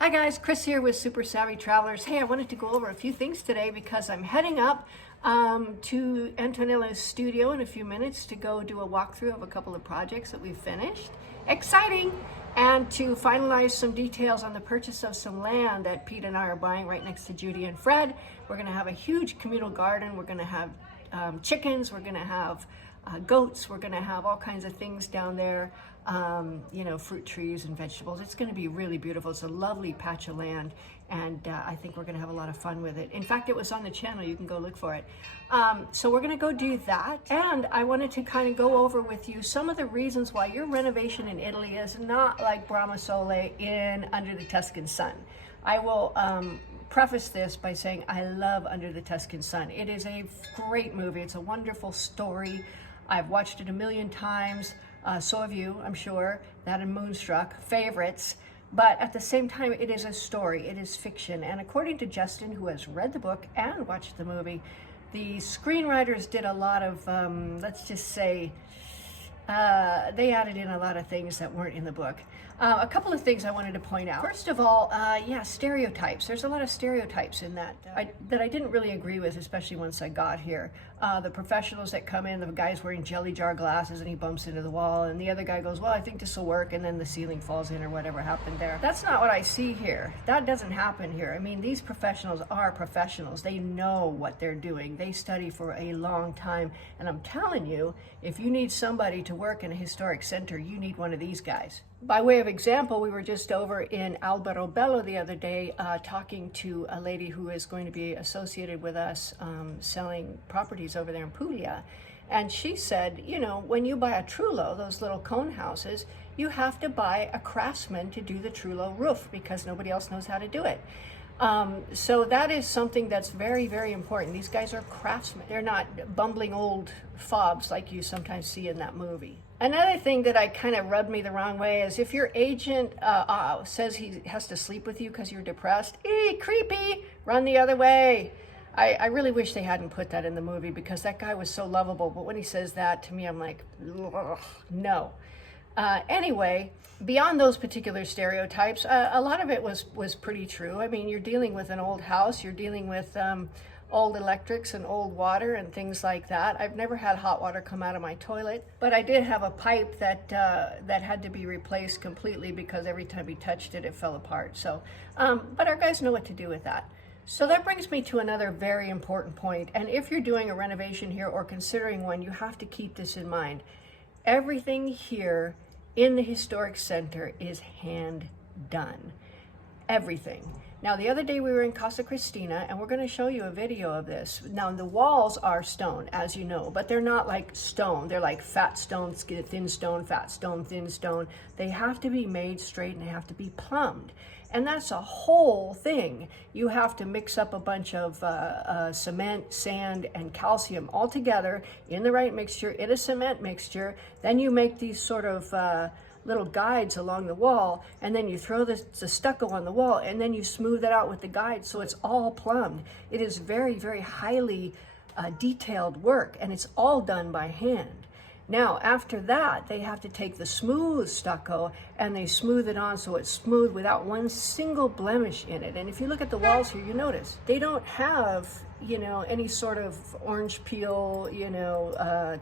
Hi guys, Chris here with Super Savvy Travelers. Hey, I wanted to go over a few things today because I'm heading up to Antonella's studio in a few minutes to go do a walkthrough of a couple of projects that we've finished. Exciting! And to finalize some details on the purchase of some land that Pete and I are buying right next to Judy and Fred. We're going to have a huge communal garden. We're going to have chickens. We're going to have goats. We're going to have all kinds of things down there, fruit trees and vegetables. It's going to be really beautiful. It's a lovely patch of land, and I think we're going to have a lot of fun with it. In fact, it was on the channel. You can go look for it. So we're going to go do that, and I wanted to kind of go over with you some of the reasons why your renovation in Italy is not like Brahma Sole in Under the Tuscan Sun. I will preface this by saying I love Under the Tuscan Sun. It is a great movie. It's a wonderful story. I've watched it a million times. So have you, I'm sure. That and Moonstruck, favorites. But at the same time, it is a story. It is fiction. And according to Justin, who has read the book and watched the movie, the screenwriters did a lot of, let's just say, they added in a lot of things that weren't in the book. A couple of things I wanted to point out. First of all, stereotypes. There's a lot of stereotypes in that that I didn't really agree with, especially once I got here. The professionals that come in, the guy's wearing jelly jar glasses and he bumps into the wall, and the other guy goes, well, I think this will work, and then the ceiling falls in or whatever happened there. That's not what I see here. That doesn't happen here. I mean, these professionals are professionals. They know what they're doing. They study for a long time, and I'm telling you, if you need somebody to work in a historic center, you need one of these guys. By way of example, we were just over in Alberobello the other day talking to a lady who is going to be associated with us selling properties over there in Puglia. And she said, when you buy a trullo, those little cone houses, you have to buy a craftsman to do the trullo roof because nobody else knows how to do it. So that is something that's very, very important. These guys are craftsmen. They're not bumbling old fobs like you sometimes see in that movie. Another thing that I kind of rubbed me the wrong way is if your agent says he has to sleep with you because you're depressed, creepy, run the other way. I really wish they hadn't put that in the movie because that guy was so lovable. But when he says that to me, I'm like, ugh, no. Anyway, beyond those particular stereotypes, a lot of it was pretty true. I mean, you're dealing with an old house, you're dealing with old electrics and old water and things like that. I've never had hot water come out of my toilet, but I did have a pipe that had to be replaced completely because every time he touched it, it fell apart. So, but our guys know what to do with that. So that brings me to another very important point. And if you're doing a renovation here or considering one, you have to keep this in mind. Everything here in the historic center is hand done. Everything. Now, the other day we were in Casa Cristina, and we're going to show you a video of this. Now, the walls are stone, as you know, but they're not like stone. They're like fat stone, thin stone, fat stone, thin stone. They have to be made straight and they have to be plumbed. And that's a whole thing. You have to mix up a bunch of cement, sand, and calcium all together in the right mixture, in a cement mixture. Then you make these sort of little guides along the wall, and then you throw the stucco on the wall, and then you smooth it out with the guides so it's all plumbed. It is very, very highly detailed work, and it's all done by hand. Now, after that, they have to take the smooth stucco and they smooth it on so it's smooth without one single blemish in it. And if you look at the walls here, you notice they don't have, any sort of orange peel,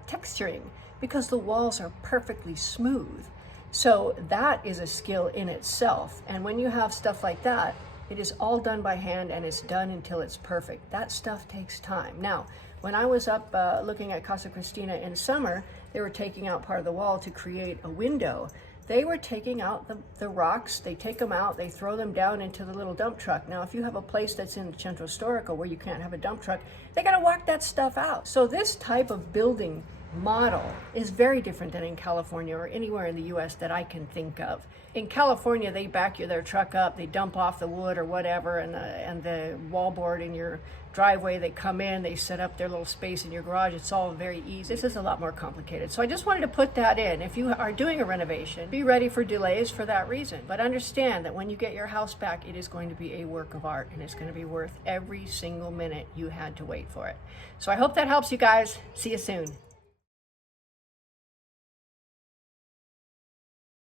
texturing because the walls are perfectly smooth. So that is a skill in itself. And when you have stuff like that, it is all done by hand and it's done until it's perfect. That stuff takes time. Now, when I was up looking at Casa Cristina in summer, they were taking out part of the wall to create a window. They were taking out the rocks, they take them out, they throw them down into the little dump truck. Now, if you have a place that's in Centro Storico where you can't have a dump truck, they gotta walk that stuff out. So this type of building model is very different than in California or anywhere in the US that I can think of. In California, they back their truck up, they dump off the wood or whatever, and the wallboard in your driveway, they come in, they set up their little space in your garage. It's all very easy. This is a lot more complicated. So I just wanted to put that in. If you are doing a renovation, be ready for delays for that reason. But understand that when you get your house back, it is going to be a work of art, and it's going to be worth every single minute you had to wait for it. So I hope that helps you guys. See you soon.